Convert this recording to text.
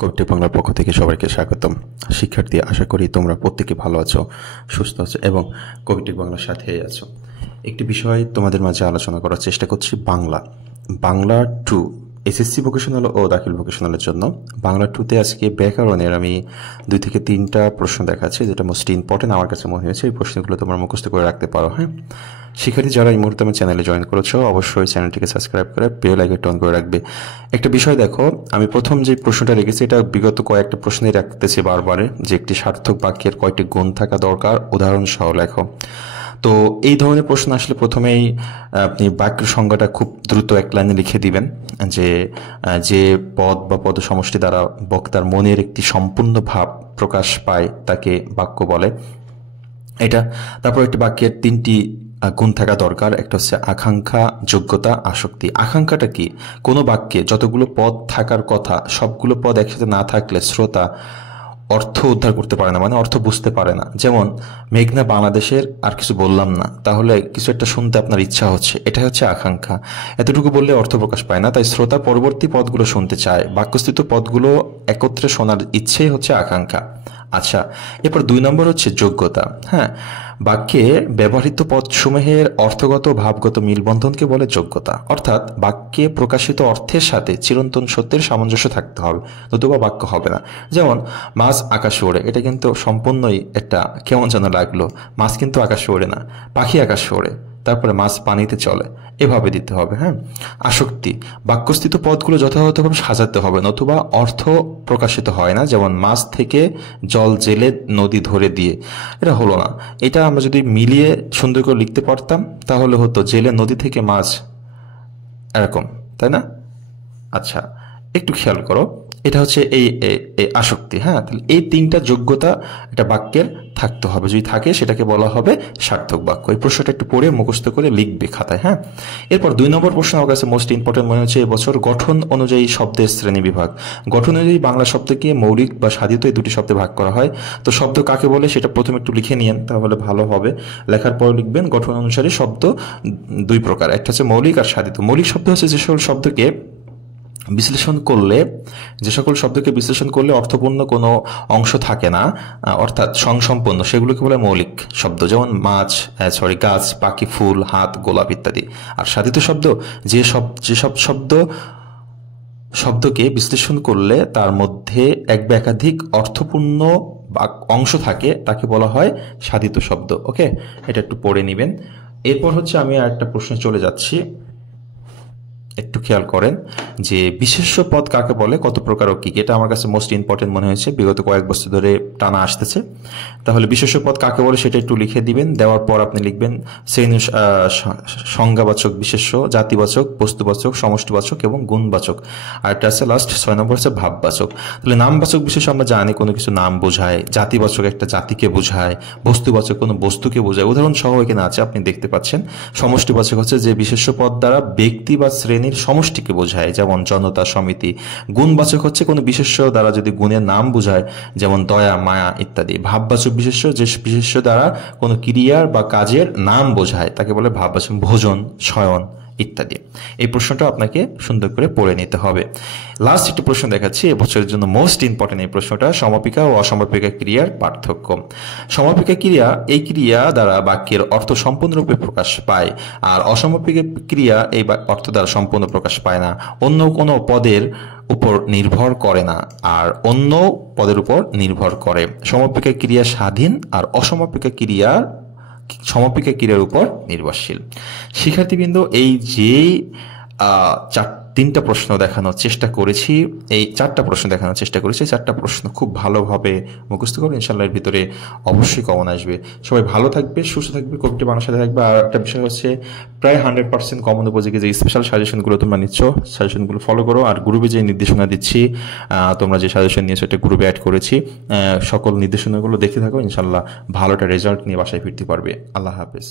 কবিটি বাংলার পক্ষ থেকে সবাইকে স্বাগতম। শিক্ষার্থী, আশা করি তোমরা প্রত্যেকে ভালো আছো, সুস্থ আছো এবং কবিটি বাংলার সাথেই আছো। একটি বিষয় তোমাদের মাঝে আলোচনা করার চেষ্টা করছি, বাংলা 2 এসএসসি ভোকেশনাল ও দাখিল ভোকেশনালের জন্য। বাংলা 2তে আজকে ব্যাকরণের আমি 2 থেকে 3টা প্রশ্ন দেখাচ্ছি, যেটা মোস্ট ইম্পর্টেন্ট আমার কাছে মনে হয়েছে। এই প্রশ্নগুলো তোমরা মুখস্থ করে রাখতে পারো। হ্যাঁ শিক্ষার্থী, যারা এই মুহূর্তে আমার চ্যানেলে জয়েন করেছো, অবশ্যই চ্যানেলটিকে সাবস্ক্রাইব করে বেল আইকনটি অন করে রাখবে। একটা বিষয় দেখো, আমি প্রথম যে প্রশ্নটা রেখেছি এটা বিগত কয়েকটা প্রশ্নেই রাখতেছি বারবারে, যে একটি সার্থক বাক্যের কয়টি গুণ থাকা দরকার, উদাহরণ সহ লেখো। তো এই ধরনের প্রশ্ন আসলে প্রথমেই আপনি বাক্যের সংজ্ঞাটা খুব দ্রুত এক লাইনে লিখে দিবেন, যে পদ বা পদ সমষ্টি দ্বারা বক্তার মনের একটি সম্পূর্ণ ভাব প্রকাশ পায় তাকে বাক্য বলে। এটা তারপর একটি বাক্যের 3টি গুণ থাকা দরকার। একটা হচ্ছে আকাঙ্ক্ষা, যোগ্যতা, আসক্তি। আকাঙ্ক্ষাটা কি? কোনো বাক্যে যতগুলো পদ থাকার কথা সবগুলো পদ একসাথে না থাকলে শ্রোতা অর্থ উদ্ধার করতে পারে না, মানে অর্থ বুঝতে পারে না। যেমন মেঘনা বাংলাদেশের, আর কিছু বললাম না, তাহলে কিছু একটা শুনতে আপনার ইচ্ছা হচ্ছে, এটা হচ্ছে আকাঙ্ক্ষা। এতটুকু বললে অর্থ প্রকাশ পায় না, তাই শ্রোতা পরবর্তী পদগুলো শুনতে চায়। বাক্যস্থিত পদগুলো একত্রে শোনার ইচ্ছেই হচ্ছে আকাঙ্ক্ষা। আচ্ছা, এরপর 2 নম্বর হচ্ছে যোগ্যতা। হ্যাঁ, বাক্যে ব্যবহৃত পদসমূহের অর্থগত ভাবগত মিলবন্ধনকে বলে যোগ্যতা। অর্থাৎ বাক্যে প্রকাশিত অর্থের সাথে চিরন্তন সত্যের সামঞ্জস্য থাকতে হবে, নতুবা বাক্য হবে না। যেমন মাছ আকাশে ওড়ে, এটা কিন্তু সম্পূর্ণই একটা কেমন যেন লাগলো। মাছ কিন্তু আকাশে ওড়ে না, পাখি আকাশে ওড়ে, তারপরে মাছ পানিতে চলে, এভাবে দিতে হবে। হ্যাঁ, আসক্তি, বাক্যস্থিত পদগুলো যথাযথভাবে সাজাতে হবে, নতুবা অর্থ প্রকাশিত হয় না। যেমন মাছ থেকে জল জেলে নদী ধরে দিয়ে, এটা হলো না। এটা আমরা যদি মিলিয়ে সুন্দর করে লিখতে পারতাম তাহলে হতো জেলে নদী থেকে মাছ, এরকম, তাই না? আচ্ছা, একটু খেয়াল করো, এটা হচ্ছে এই আসক্তি। হ্যাঁ, তাহলে এই 3টা যোগ্যতা এটা বাক্যের থাকতে হবে, যদি থাকে সেটাকে বলা হবে সার্থক বাক্য। এই প্রশ্নটা একটু পড়ে মুখস্থ করে লিখবে খাতায়। হ্যাঁ, এরপর 2 নম্বর প্রশ্ন আমার কাছে মোস্ট ইম্পর্টেন্ট মনে হচ্ছে এবছর। গঠন অনুযায়ী শব্দের শ্রেণী বিভাগ। গঠন অনুযায়ী বাংলা শব্দকে মৌলিক বা সাধিত এই 2টি শব্দে ভাগ করা হয়। তো শব্দ কাকে বলে সেটা প্রথমে একটু লিখে নিয়েন, তাহলে ভালো হবে। লেখার পর লিখবেন গঠন অনুসারে শব্দ 2 প্রকার, একটা হচ্ছে মৌলিক আর সাধিত। মৌলিক শব্দ হচ্ছে যে সকল শব্দকে বিশ্লেষণ করলে অর্থপূর্ণ কোনো অংশ থাকে না, অর্থাৎ সংসম্পন্ন, সেগুলোকে বলে মৌলিক শব্দ। যেমন গাছ, পাখি, ফুল, হাত, গোলাপ ইত্যাদি। আর সাধিত শব্দ যেসব শব্দকে বিশ্লেষণ করলে তার মধ্যে এক বা একাধিক অর্থপূর্ণ অংশ থাকে তাকে বলা হয় সাধিত শব্দ। ওকে, এটা একটু পড়ে নেবেন। এরপর হচ্ছে আমি আরেকটা প্রশ্নে চলে যাচ্ছি, একটু খেয়াল করেন যে বিশেষ্য পদ কাকে বলে, কত প্রকার ও কি। এটা আমার কাছে মোস্ট ইম্পর্টেন্ট মনে হয়েছে, বিগত কয়েক বছর ধরে টানা আসতেছে। তাহলে বিশেষ্য পদ কাকে বলে সেটা একটু লিখে দিবেন। দেওয়ার পর আপনি লিখবেন শ্রেণী, সংজ্ঞাবাচক, বিশেষ্য, জাতিবাচক, বস্তুবাচক, সমষ্টিবাচক এবং গুণবাচক। আর একটা আছে লাস্ট 6 নম্বর হচ্ছে ভাববাচক। তাহলে নামবাচক বিশেষ্য আমরা জানি কোনো কিছু নাম বোঝায়, জাতিবাচক একটা জাতিকে বোঝায়, বস্তুবাচক কোনো বস্তুকে বোঝায়, উদাহরণ সহ এখানে আছে আপনি দেখতে পাচ্ছেন। সমষ্টিবাচক হচ্ছে যে বিশেষ্য পদ দ্বারা ব্যক্তি বা শ্রেণীর সমষ্টিকে বোঝায়, যেমন জনতা, সমিতি। গুণবাচক হচ্ছে কোনো বিশেষ্য দ্বারা যদি গুণের নাম বোঝায়, যেমন দয়া, মায়া ইত্যাদি। ভাববাচক বিশেষ্য যে বিশেষ্য দ্বারা কোনো ক্রিয়ার বা কাজের নাম বোঝায় তাকে বলে ভাববাচক, ভোজন, শয়ন ইত্যাদি। এই প্রশ্নটা আপনাকে সুন্দর করে পড়ে নিতে হবে। লাস্ট একটা প্রশ্ন দেখাচ্ছি এবছরের জন্য মোস্ট ইম্পর্টেন্ট এই প্রশ্নটা, সমাপিকা ও অসমাপিকা ক্রিয়ার পার্থক্য। সমাপিকা ক্রিয়া, এই ক্রিয়া দ্বারা বাক্যের অর্থ সম্পূর্ণরূপে প্রকাশ পায়, আর অসমাপিকা ক্রিয়া এই অর্থ দ্বারা সম্পূর্ণ প্রকাশ পায় না, অন্য কোনো পদের উপর নির্ভর করে না, আর অন্য পদের উপর নির্ভর করে। সমাপিকা ক্রিয়া স্বাধীন আর অসমাপিকা ক্রিয়া সমাপিকা ক্রিয়ার উপর নির্ভরশীল। শিক্ষার্থীবৃন্দ, এই যে 3টা প্রশ্ন দেখানোর চেষ্টা করেছি, এই 4টা প্রশ্ন দেখানোর চেষ্টা করেছি, 4টা প্রশ্ন খুব ভালোভাবে মুখস্থ করবে, ইনশাল্লাহ এর ভিতরে অবশ্যই কমন আসবে। সবাই ভালো থাকবে, সুস্থ থাকবে, কবিটি বাংলার সাথে থাকবে। আর একটা বিষয় হচ্ছে প্রায় 100% কমন উপযোগী যে স্পেশাল সাজেশনগুলো তোমরা নিচ্ছ, সাজেশনগুলো ফলো করো। আর গ্রুপে যে নির্দেশনা দিচ্ছি, তোমরা যে সাজেশন নিয়েছো এটা গ্রুপে অ্যাড করেছি, সকল নির্দেশনাগুলো দেখতে থাকো, ইনশাল্লাহ ভালো একটা রেজাল্ট নিয়ে বাসায় ফিরতে পারবে। আল্লাহ হাফেজ।